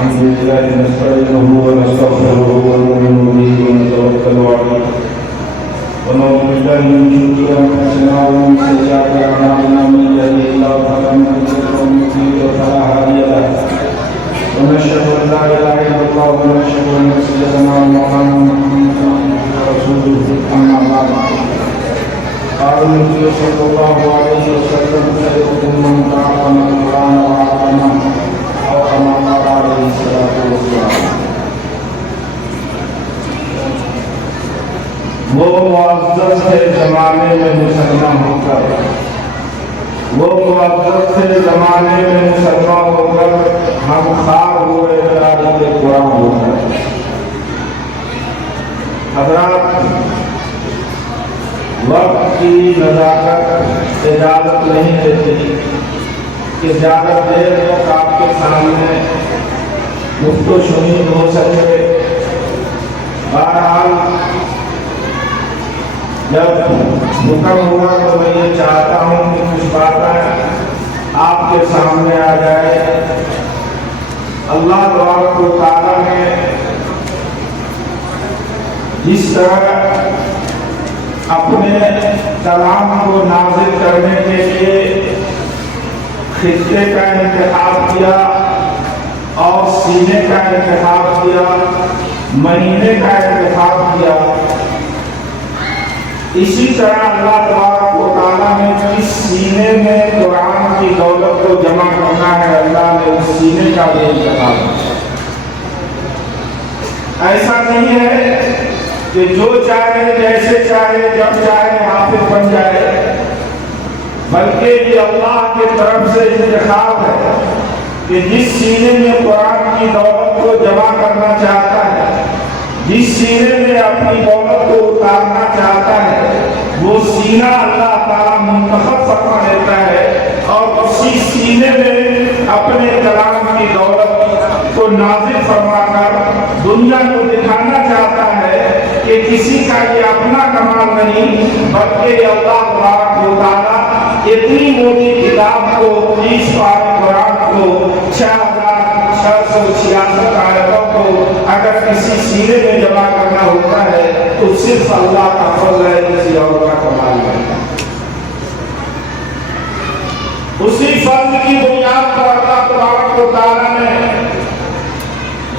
الحمد لله نستعينه ونستغفره ونؤمن به ونتوكل عليه ونعوذ بالله من شرور انفسنا ومن سيئات اعمالنا من يهده الله فلا مضل له ومن يضلل فلا هادي له ونشهد ان لا اله الا الله ونشهد ان سيدنا محمدا رسوله اما بعد قال النبي صلى الله عليه وسلم خيركم من تعلم القران وعلمه او كما قال عليه الصلاه والسلام. وہ معزز تھے زمانے میں مسلمان ہو کر، وہ معزز تھے زمانے میں مسلمان ہو کر، ہم خار ہوئے دلالت قرآن ہو کر. حضرات، وقت کی نزاکت اجازت نہیں دیتی کہ زیادہ دیر تک آپ کے سامنے گفت و شنید ہو سکے. بہرحال جب حکم ہوا تو میں یہ چاہتا ہوں کہ کچھ باتیں آپ کے سامنے آ جائے. اللہ تبارک و تعالیٰ نے جس طرح اپنے کلام کو نازل کرنے کے لیے خطے کا انتخاب کیا اور سینے کا انتخاب کیا، مہینے کا انتخاب کیا، اسی طرح اللہ تبارک و تعالیٰ نے جس سینے میں قرآن کی دولت کو جمع کرنا ہے، اللہ نے اس سینے کا بھی انتخاب کیا. ایسا نہیں ہے کہ جو چاہے جیسے چاہے جب چاہے حافظ بن جائے، بلکہ یہ اللہ کی طرف سے انتخاب ہے کہ جس سینے میں قرآن کی دولت کو جمع کرنا چاہتا ہے، جس سینے میں اپنی دولت کو اتارنا چاہتا ہے، وہ سینہ اللہ تعالیٰ منتخب فرما دیتا ہے اور اسی سینے میں اپنے کلام کی دولت کو نازل فرما کر دنیا کو دکھانا چاہتا ہے کہ کسی کا یہ اپنا کمال نہیں، بلکہ اللہ تبارک و تعالیٰ اتنی موٹی کتاب کو، 30 پارے قرآن کو، 6666 آیتوں کو اگر کسی سینے میں جمع کرنا ہوتا ہے تو صرف اللہ کا فضل ہے، کسی اور کا کمال نہیں. اسی فضل کی بنیاد پر اللہ تبارک و تعالیٰ نے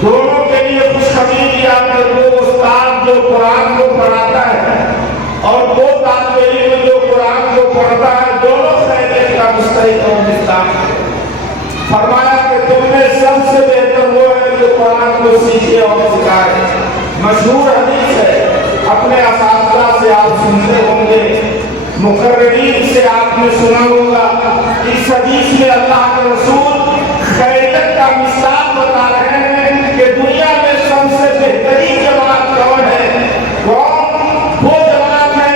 دونوں کے لیے خوشخبری دیا کہ وہ استاد جو قرآن کو پڑھاتا ہے اور وہ طالب علم جو قرآن کو پڑھتا ہے، دونوں خیریت کا مستحق اور مستحق. فرمایا کہ تم میں سب سے بہتر وہ ہے جو قرآن کو سیکھے اور سکھائے. مشہور حدیث ہے، اپنے اساتذہ سے آپ سنتے ہوں گے، مقررین سے آپ نے سنا ہوگا. اس حدیث میں اللہ کے رسول خیریت کا مصداق بتا رہے ہیں کہ دنیا میں سب سے بہترین جماعت کون ہے؟ وہ جماعت ہے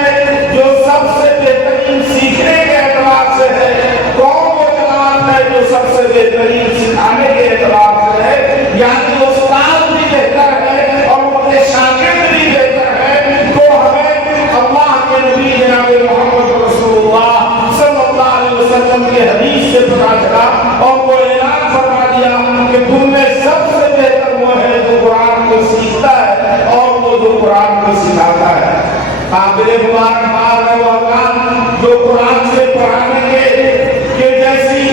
جو سب سے بہترین سیکھنے کے اعتبار سے ہے. وہ جماعت ہے جو سب سے بہترین سکھانے کے اعتبار سے ہے. یعنی استاد بھی بہتر ہے اور ان کے شاگرد بھی بہتر ہے. تو ہمیں اللہ کے نبی جناب محمد رسول اللہ صلی اللہ علیہ وسلم کے حدیث سے پتہ چلا اور وہ اعلان فرما دیا کہ تم میں سب سے بہتر وہ ہے جو قرآن کو سیکھتا ہے اور وہ جو قرآن کو سکھاتا ہے. قابل مبارکباد ہے وہ افغان جو قرآن سے پڑھانے کے جیسی،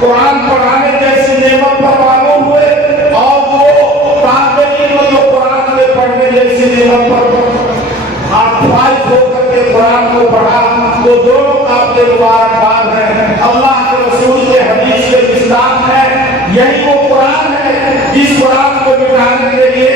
قرآن پڑھانے جیسی نعمت پر معلوم ہوئے اور وہ طالب علم جو قرآن میں پڑھنے جیسی نعمت پر فائز ہو کر کے قرآن کو پڑھا، وہ دونوں قابل مبارکباد ہیں. اللہ کے رسول کے حدیث کے مصداق ہے. یہی وہ قرآن ہے جس قرآن کو مٹانے کے لیے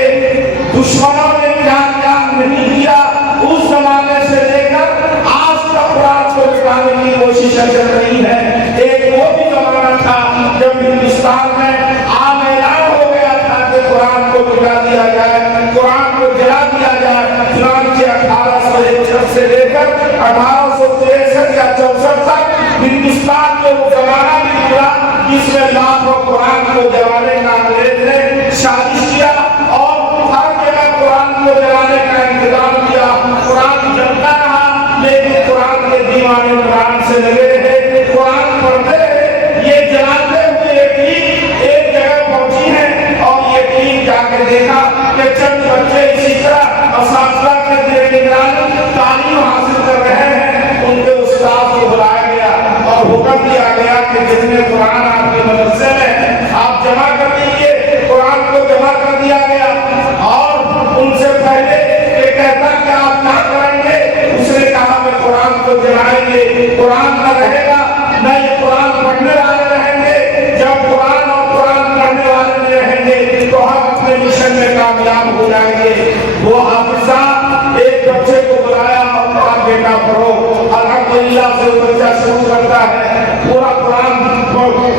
دشمنوں نے جان نہیں کیا. اس زمانے سے لے کر آج تک قرآن کو مٹانے کی کوششیں چل رہی ہیں. ایک وہ بھی زمانہ تھا جب ہندوستان میں عام اعلان ہو گیا تھا کہ قرآن کو مٹا دیا جائے، قرآن کو جلا دیا جائے. چنانچہ 1861 سے لے کر 1863 یا 64 تک ہندوستان میں وہ زمانہ بھی گزرا جس میں لاکھوں قرآن کو جلانے کا انگریز نے سازش کیا اور ہر جگہ قرآن کو جلانے کا انتظام کیا. قرآن جلتا رہا لیکن قرآن کے دیوانے قرآن سے لگے رہے، قرآن پڑھتے رہے. یہ جلاتے ہوئے ایک جگہ پہنچی ہے کے دیکھا کہ چند بچے اسی طرح اساتذہ کے نگرانی تعلیم حاصل کر رہے ہیں، ان کے استاد کو بلایا گیا اور حکم دیا گیا کہ جتنے قرآن آپ کے مدرسے میں آپ جمع کر دیجیے، قرآن کو جمع کر دیا گیا۔ اور ان سے پہلے یہ کہتا کہ آپ کیا کریں گے؟ اس نے کہا میں قرآن کو جلائیں گے، قرآن نہ رہے گا، نہ یہ قرآن پڑھنے والے رہیں گے۔ جب قرآن اور قرآن پڑھنے والے نہیں رہیں گے تو ہم اپنے مشن میں کامیاب ہو جائیں گے۔ وہ حافظہ ایک بچے کو بلایا اور کہا بیٹا پڑھو۔ الحمدللہ سے وہ بچہ شروع کرتا ہے، پورا قرآن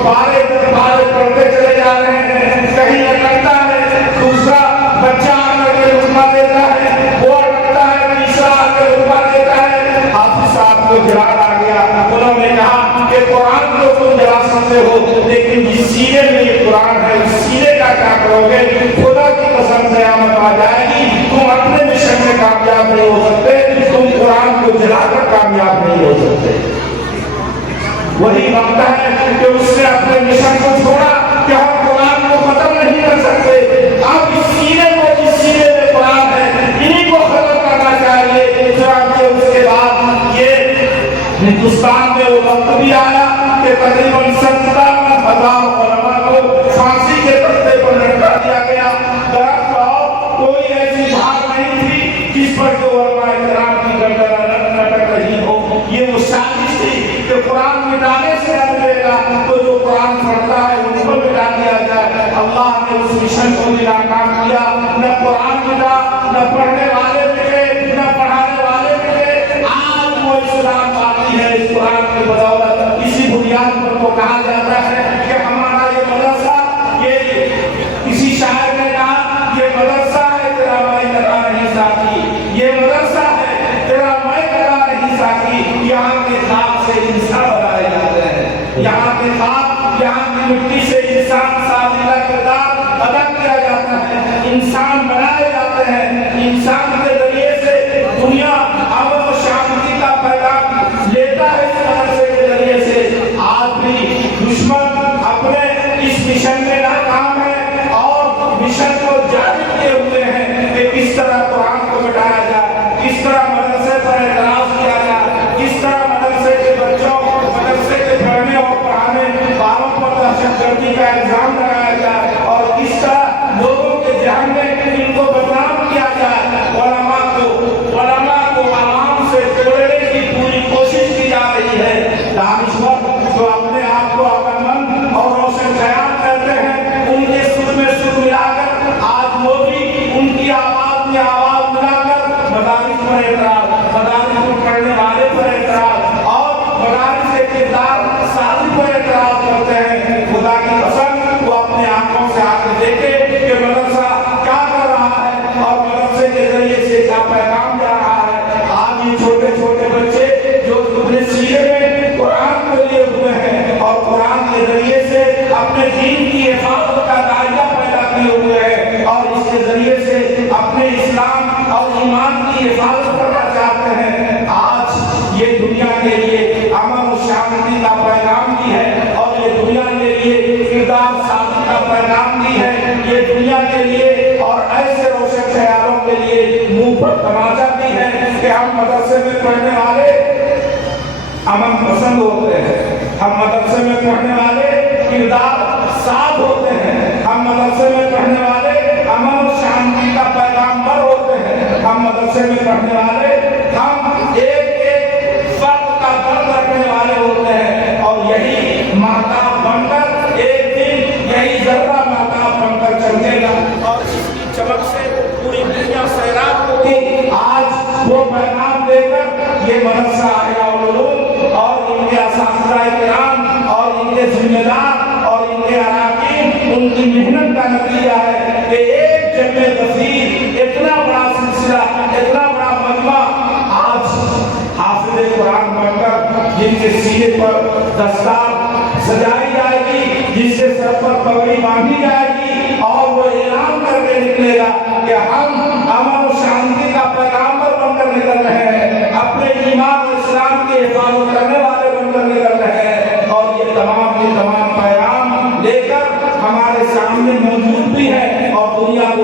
پارے پارے پڑھتے چلے جا رہے ہیں، کہیں اٹکتا ہے، دوسرا بچہ آ کر کے رکما دیتا ہے، وہ اٹکتا ہے، تیسرا آ کے رکما دیتا ہے۔ حافظ صاحب کو جلال آ گیا، انہوں نے کہا کہ قرآن کو تم جلا سکتے ہو لیکن جس سینے میں یہ قرآن ہے اس سینے کا کیا کرو گے؟ خدا کی قسم قیامت آ جائے گی، تم اپنے مشن میں کامیاب نہیں ہو سکتے، تم قرآن کو جلا کر کامیاب نہیں ہو سکتے۔ وہی وقت ہے کہ اس نے اپنے مشن کو چھوڑا کہ ہم قرآن کو ختم نہیں کر سکتے، اب اس سینے کو جس سینے میں قرآن ہے انہیں کو ختم کرنا چاہیے۔ چنانچہ اس کے بعد یہ ہندوستان میں وہ وقت بھی آیا کہ تقریباً 70,000 علماء کو پھانسی کے تختے پر لٹکا دیا گیا۔ درخت اور کوئی ایسی جھاڑ نہیں تھی جس پر جو علماء کرام کی گردن لٹک رہی ہو۔ یہ وہ سازش تھی کہ قرآن مٹانے سے نہ ملے گا تو جو قرآن پڑھتا ہے ان کو مٹا دیا جائے۔ اللہ نے اس مشن کو بھی ناکام کیا، نہ قرآن مٹا، نہ پڑھنے والے مٹے، نہ پڑھانے والے مٹے۔ آج وہ اسلام باقی ہے اس قرآن کی بدولت۔ اسی بنیاد پر تو کہا جاتا ہے کہ ہمارا یہ مدرسہ، یہ کسی شاعر نے کہا یہ مدرسہ ہے تیرا میں لگا نہیں ساتھی، یہ مدرسہ ہے تیرا میں لگا نہیں ساتھی۔ یہاں کے خاک سے انسان بنائے جاتے ہیں، یہاں کے خاک، یہاں کی مٹی سے انسان سازندہ کردار ادا کیا جاتا ہے، انسان بنائے جاتے ہیں۔ انسان کے ذریعے سے دنیا امن و شانتی کا پیغام لیتا ہے اس مدرسے کے ذریعے سے۔ آج بھی دشمن اپنے اس مشن میں ناکام ہے اور مشن کو جاری کیے ہوئے ہیں کہ کس طرح قرآن کو مٹایا جائے، کس طرح مدرسے پر اعتراض کیا جائے، کس طرح مدرسے کے بچوں، مدرسے کے پڑھنے اور پڑھانے والوں پر دہشت گردی کا الزام لگایا جائے اور کس طرح لوگوں کے ذہن میں ان کو بدنام کیا جائے۔ علماء کو عوام سے جوڑنے کی پوری کوشش کی جا رہی ہے۔ دانشور جو اپنے آپ کو عقل مند اور روشن خیال کرتے ہیں، ان کے سر میں سر ملا کر آج وہ بھی ان کی آواز میں آواز ملا کر مدارس پر اعتراض، مدارس کو پڑھنے والے پر اعتراض اور مدارس کے کردار سازی پر اعتراض کرتے ہیں۔ خدا کی قسم وہ اپنے آنکھوں سے آ کر دیکھے کہ مدرسہ کیا کر رہا ہے اور مدرسے کے ذریعے سے کیا پیغام جا رہا ہے۔ آج یہ چھوٹے چھوٹے بچے جو اپنے سینے میں قرآن کو لیے ہوئے ہیں اور قرآن کے ذریعے سے اپنے دین کی حفاظت کا دائرہ پیدا کیے ہوئے ہیں اور اس کے ذریعے سے اپنے اسلام اور ایمان کی حفاظت کرنا چاہتے ہیں، آج یہ دنیا کے لیے امن و شانتی کا پیغام بھی ہے اور یہ دنیا کے لیے کردار سازی کا پیغام بھی ہے، یہ دنیا کے لیے اور ایسے روشن خیالوں کے لیے منہ پر تماچا بھی ہے کہ ہم مدرسے میں پڑھنے والے امن پسند ہوتے ہیں، ہم مدرسے میں پڑھنے والے کردار صاف ہوتے ہیں، ہم مدرسے میں پڑھنے والے امن و شانتی کا پیغام بر ہوتے ہیں، ہم مدرسے میں پڑھنے والے ہم ایک ایک فرد کا درد رکھنے والے ہوتے ہیں اور یہی مہتاب بن کر ایک دن یہی ذرہ مہتاب بن کر چمکے گا اور اس کی چمک سے پوری دنیا سیراب ہوگی۔ آج وہ پیغام دے کر یہ مدرسہ احیاء العلوم اور ان کے اساتذہ کرام اور ان کے ذمہ دار اور ان کے اراکین ان کی محنت کا نتیجہ ہے کہ ایک جمع کثیر اتنا بڑا سلسلہ، اتنا بڑا مجمع آج حافظ قرآن بن کر جن کے سینے پر دستار سجائی جائے گی، جس سے سر پر پگڑی باندھی جائے گی اور وہ اعلان کر کے نکلے گا کہ ہم امن و شانتی کا پیغامبر بن کر نکل رہے ہیں، اپنے ایمان و اسلام کی حفاظت کرنے والے بن کر نکل رہے ہیں اور یہ تمام کے تمام پیغام لے کر ہمارے سامنے موجود بھی ہے اور دنیا کو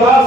10,